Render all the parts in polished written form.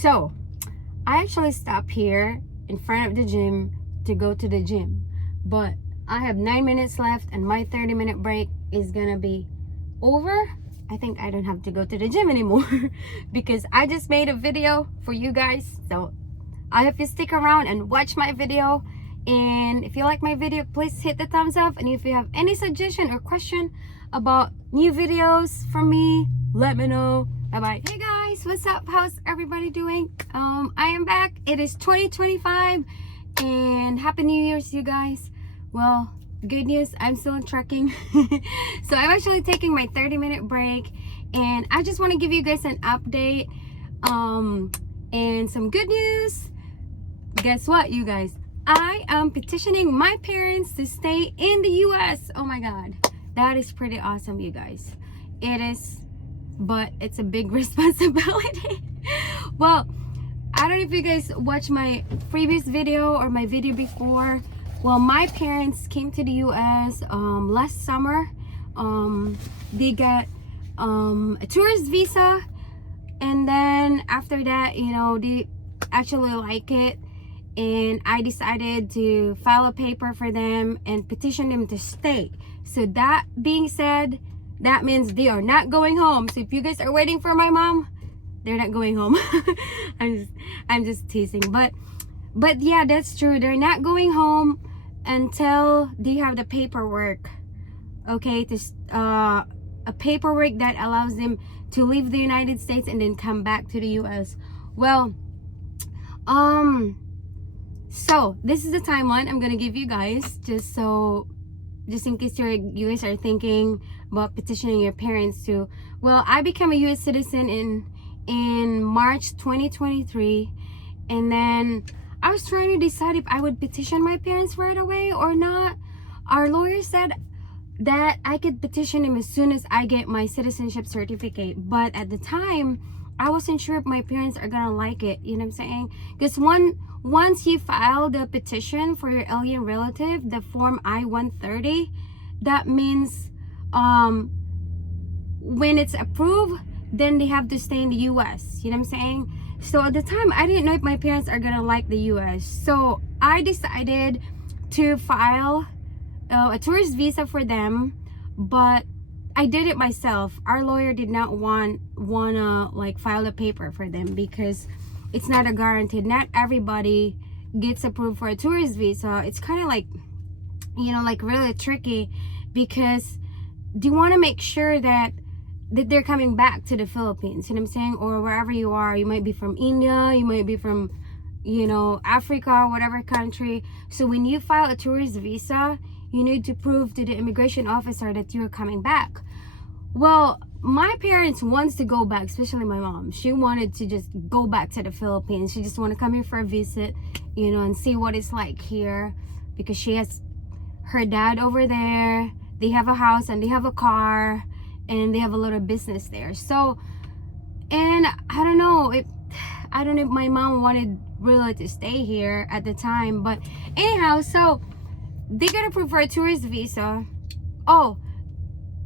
So I actually stopped here in front of the gym to go to the gym, but I have 9 minutes left and my 30-minute break is gonna be over. I think I don't have to go to the gym anymore because I just made a video for you guys. So I hope you stick around and watch my video. And if you like my video, please hit the thumbs up. And if you have any suggestion or question about new videos from me, let me know. Bye bye. Hey guys, what's up? How's everybody doing? I am back. It is 2025 and happy New Year's, you guys. Well, good news, I'm still in trekking. So I'm actually taking my 30-minute break, and I just want to give you guys an update and some good news. Guess what, you guys? I am petitioning my parents to stay in the US. Oh my god, that is pretty awesome, you guys. It is, but it's a big responsibility. Well, I don't know if you guys watched my previous video or my video before. Well, my parents came to the US last summer. They got a tourist visa, and then after that, you know, they actually like it, and I decided to file a paper for them and petition them to stay. So that being said, that means they are not going home. So if you guys are waiting for my mom, they're not going home. I'm just teasing, but yeah, that's true. They're not going home until they have the paperwork, okay, to a paperwork that allows them to leave the United States and then come back to the US. Well, so this is the timeline I'm gonna give you guys, just in case you guys are thinking about petitioning your parents to. Well, I became a US citizen in March 2023, and then I was trying to decide if I would petition my parents right away or not. Our lawyer said that I could petition him as soon as I get my citizenship certificate, but at the time I wasn't sure if my parents are gonna like it, you know what I'm saying? Because once you file the petition for your alien relative, the form I-130, that means when it's approved, then they have to stay in the US, you know what I'm saying? So at the time, I didn't know if my parents are gonna like the US. So I decided to file a tourist visa for them, but I did it myself. Our lawyer did not wanna like file the paper for them because it's not a guarantee. Not everybody gets approved for a tourist visa. It's kind of like, you know, like really tricky because do you want to make sure that they're coming back to the Philippines, you know what I'm saying, or wherever you are. You might be from India, you might be from, you know, Africa, whatever country. So when you file a tourist visa, you need to prove to the immigration officer that you're coming back. Well, my parents wants to go back, especially my mom. She wanted to just go back to the Philippines. She just want to come here for a visit, you know, and see what it's like here, because she has her dad over there. They have a house and they have a car, and they have a little business there. So, and I don't know if my mom wanted really to stay here at the time, but anyhow, so they got approved for a tourist visa. Oh,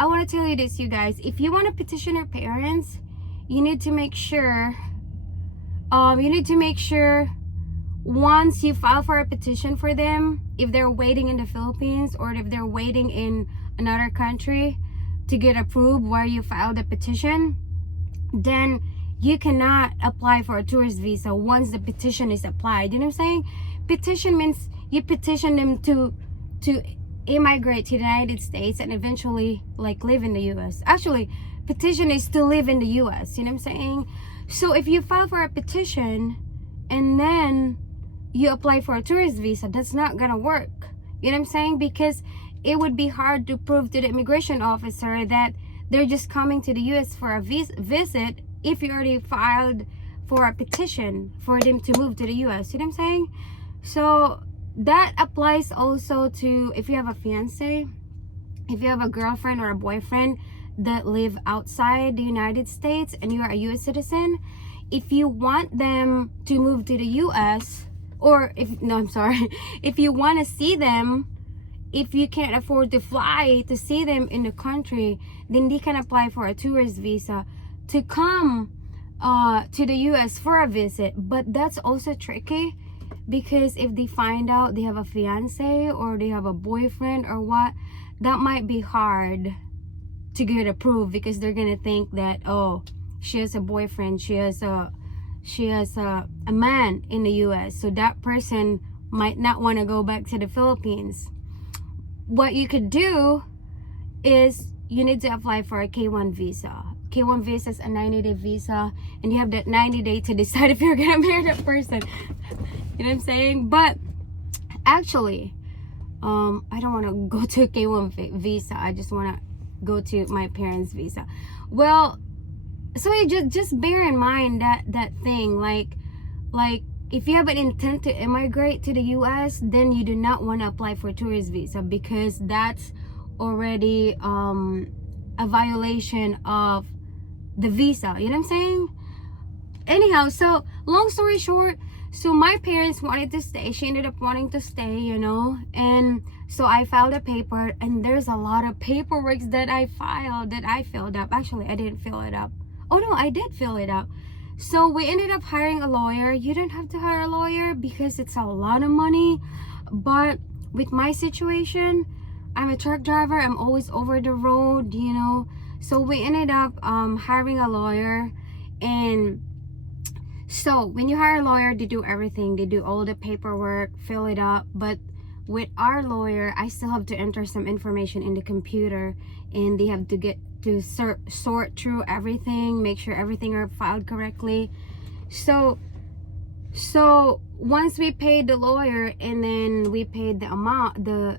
I want to tell you this, you guys. If you want to petition your parents, you need to make sure once you file for a petition for them, if they're waiting in the Philippines or if they're waiting in another country to get approved where you filed the petition, then you cannot apply for a tourist visa once the petition is applied. You know what I'm saying? Petition means you petition them to immigrate to the United States and eventually like live in the US. Actually, petition is to live in the US, you know what I'm saying? So if you file for a petition and then you apply for a tourist visa, that's not gonna work. You know what I'm saying? Because it would be hard to prove to the immigration officer that they're just coming to the US for a visit if you already filed for a petition for them to move to the US. You know what I'm saying? So that applies also to if you have a fiance, if you have a girlfriend or a boyfriend that live outside the United States and you are a US citizen. If you want them to move to the US, or if you want to see them, if you can't afford to fly to see them in the country, then they can apply for a tourist visa to come to the US for a visit. But that's also tricky, because if they find out they have a fiance or they have a boyfriend or what, that might be hard to get approved, because they're gonna think that, oh, she has a boyfriend, she has a man in the US, so that person might not want to go back to the Philippines. What you could do is you need to apply for a K1 visa. K1 visa is a 90-day visa, and you have that 90-day to decide if you're gonna marry that person. You know what I'm saying? But actually, I don't want to go to a K1 visa. I just want to go to my parents' visa. Well, so you just bear in mind that thing, like if you have an intent to immigrate to the US, then you do not want to apply for tourist visa, because that's already a violation of the visa. You know what I'm saying? Anyhow, so long story short, so my parents wanted to stay. She ended up wanting to stay, you know, and so I filed a paper, and there's a lot of paperwork that I filled up. Actually, I didn't fill it up. Oh no, I did fill it up. So we ended up hiring a lawyer. You don't have to hire a lawyer because it's a lot of money, but with my situation, I'm a truck driver, I'm always over the road, you know, so we ended up hiring a lawyer. And so when you hire a lawyer, they do everything. They do all the paperwork, fill it up. But with our lawyer, I still have to enter some information in the computer, and they have to get to sort through everything, make sure everything are filed correctly. So once we paid the lawyer, and then we paid the amount, the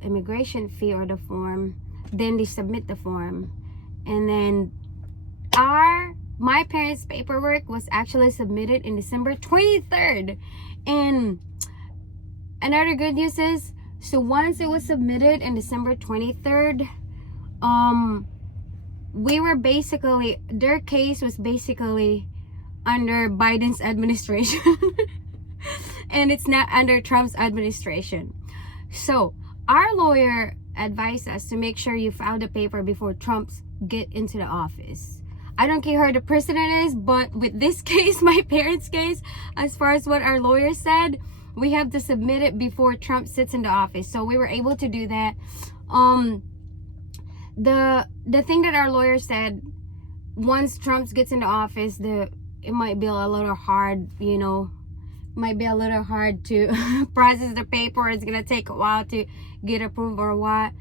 immigration fee or the form, then they submit the form. And then my parents' paperwork was actually submitted in December 23rd. And another good news is, so once it was submitted in December 23rd, we were basically, their case was basically under Biden's administration and it's not under Trump's administration. So our lawyer advised us to make sure you file the paper before Trump's get into the office. I don't care who the president is, but with this case, my parents' case, as far as what our lawyer said, we have to submit it before Trump sits in the office. So we were able to do that. The thing that our lawyer said, once Trump gets into office, it might be a little hard, you know, might be a little hard to process the paper. It's gonna take a while to get approved or what.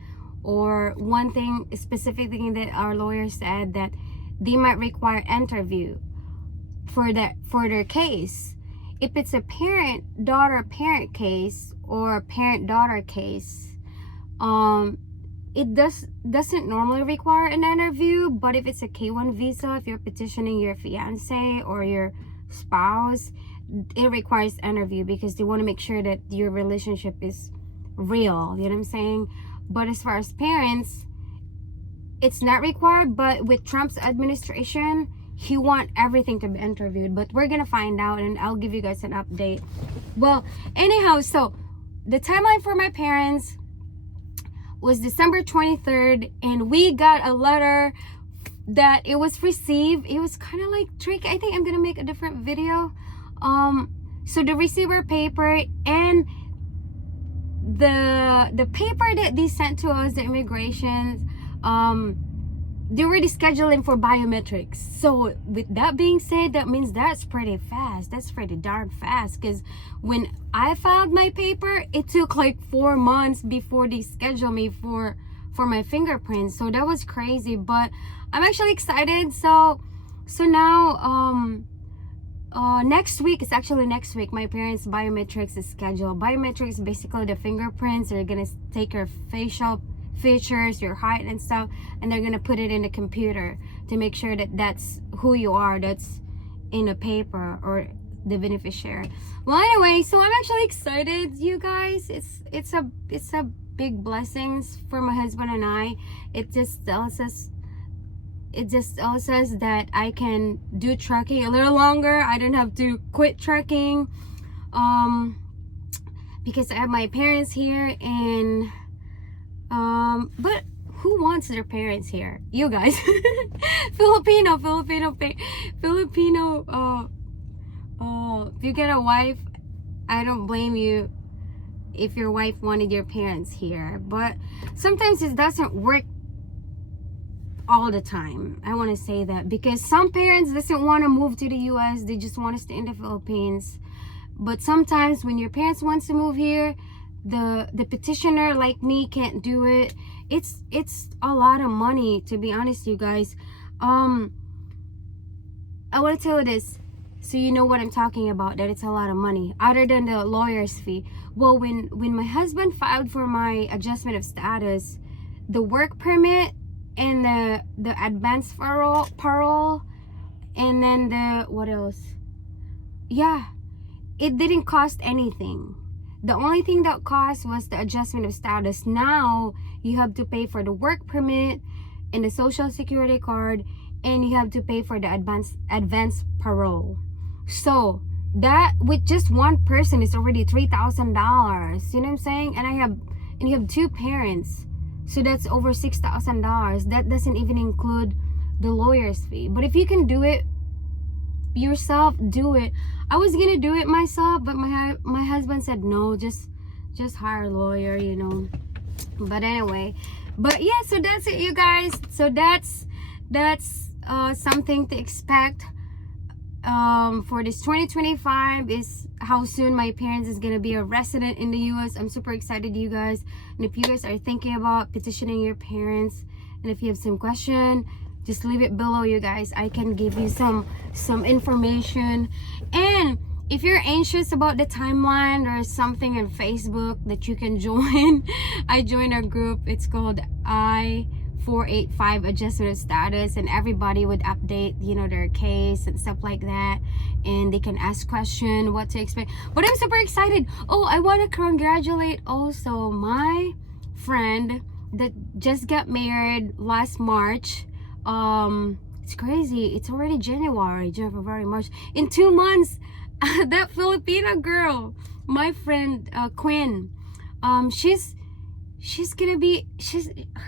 Or one thing, specific thing that our lawyer said, that they might require interview for their case. If it's a parent-daughter-parent case or a parent-daughter case, it doesn't normally require an interview. But if it's a K1 visa, if you're petitioning your fiance or your spouse, it requires interview, because they want to make sure that your relationship is real. You know what I'm saying? But as far as parents, it's not required. But with Trump's administration, he want everything to be interviewed. But we're gonna find out, and I'll give you guys an update. Well, anyhow, so the timeline for my parents was December 23rd, and we got a letter that it was received. It was kind of like tricky. I think I'm gonna make a different video. So the receiver paper and the paper that they sent to us, the immigration, they were scheduling for biometrics. So with that being said, that means that's pretty fast. That's pretty darn fast, because when I filed my paper, it took like 4 months before they scheduled me for my fingerprints. So that was crazy, but I'm actually excited. So now next week, it's actually next week, my parents' biometrics is scheduled. Biometrics is basically the fingerprints. They're gonna take your facial features, your height and stuff, and they're gonna put it in the computer to make sure that that's who you are, that's in a paper, or the beneficiary. Well, anyway, so I'm actually excited, you guys. It's a big blessings for my husband and I. It just tells us that I can do trucking a little longer. I don't have to quit trucking because I have my parents here. And but who wants their parents here? You guys. Filipino. If you get a wife, I don't blame you if your wife wanted your parents here, but sometimes it doesn't work all the time. I want to say that because some parents doesn't want to move to the US, they just want to stay in the Philippines. But sometimes when your parents wants to move here, the petitioner like me can't do it. It's a lot of money, to be honest, you guys. I want to tell you this so you know what I'm talking about, that it's a lot of money other than the lawyer's fee. Well, when my husband filed for my adjustment of status, the work permit and the advance parole, and then the what else, yeah, it didn't cost anything. The only thing that cost was the adjustment of status. Now you have to pay for the work permit and the social security card, and you have to pay for the advance parole. So that with just one person is already $3,000. You know what I'm saying? And you have two parents, so that's over $6,000. That doesn't even include the lawyer's fee. But if you can do it yourself, do it. I was gonna do it myself, but my husband said no, just hire a lawyer, you know. But anyway, but yeah, so that's it, you guys. So that's something to expect for this 2025, is how soon my parents is gonna be a resident in the US. I'm super excited, you guys. And if you guys are thinking about petitioning your parents, and if you have some question, just leave it below, you guys. I can give you some information. And if you're anxious about the timeline, there's something on Facebook that you can join. I joined a group. It's called I-485 adjustment of status, and everybody would update, you know, their case and stuff like that, and they can ask question what to expect. But I'm super excited. Oh, I want to congratulate also my friend that just got married last March. It's crazy, it's already January, February, March. In 2 months, that Filipino girl, my friend Quinn, her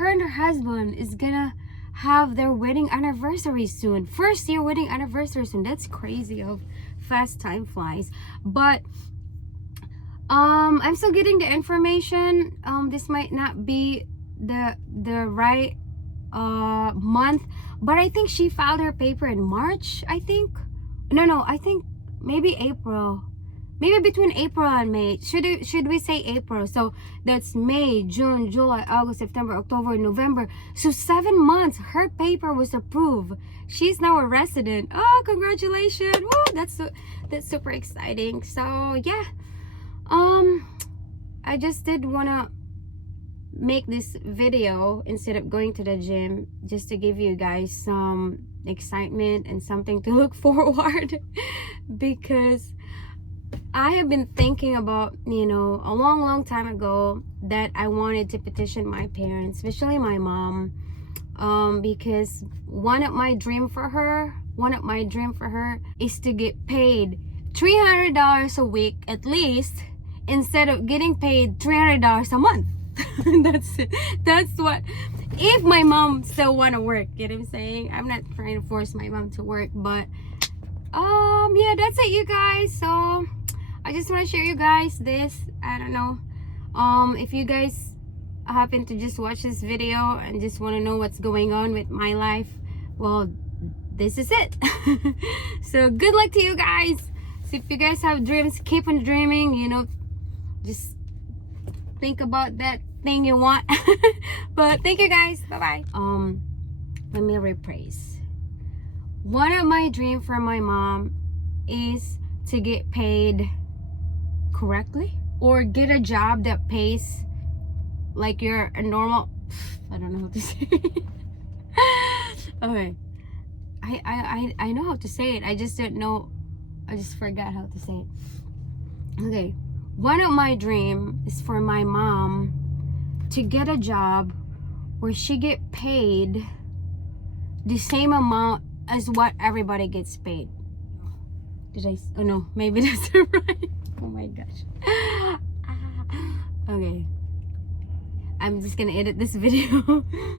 and her husband is gonna have their wedding anniversary soon. First year wedding anniversary soon. That's crazy how fast time flies. But I'm still getting the information. This might not be the right month, but I think she filed her paper in March. I think I think maybe April, maybe between April and May. Should we say April? So that's May, June, July, August, September, October, November. So 7 months her paper was approved. She's now a resident. Oh, congratulations. Woo, that's super exciting. So yeah, I just did wanna make this video instead of going to the gym, just to give you guys some excitement and something to look forward. Because I have been thinking about, you know, a long time ago that I wanted to petition my parents, especially my mom, because one of my dream for her is to get paid $300 a week at least, instead of getting paid $300 a month. That's what, if my mom still want to work, you know what I'm saying? I'm not trying to force my mom to work, but yeah, that's it, you guys. So I just want to share you guys this. I don't know, if you guys happen to just watch this video and just want to know what's going on with my life, well, this is it. So good luck to you guys. So if you guys have dreams, keep on dreaming, you know, just think about that thing you want. But thank you guys, bye bye. Let me rephrase. One of my dreams for my mom is to get paid correctly, or get a job that pays like you're a normal, I don't know how to say it. Okay, I know how to say it, I just don't know, I just forgot how to say it. Okay, one of my dreams is for my mom to get a job where she get paid the same amount as what everybody gets paid. Oh no, maybe that's right. Oh my gosh. Okay, I'm just gonna edit this video.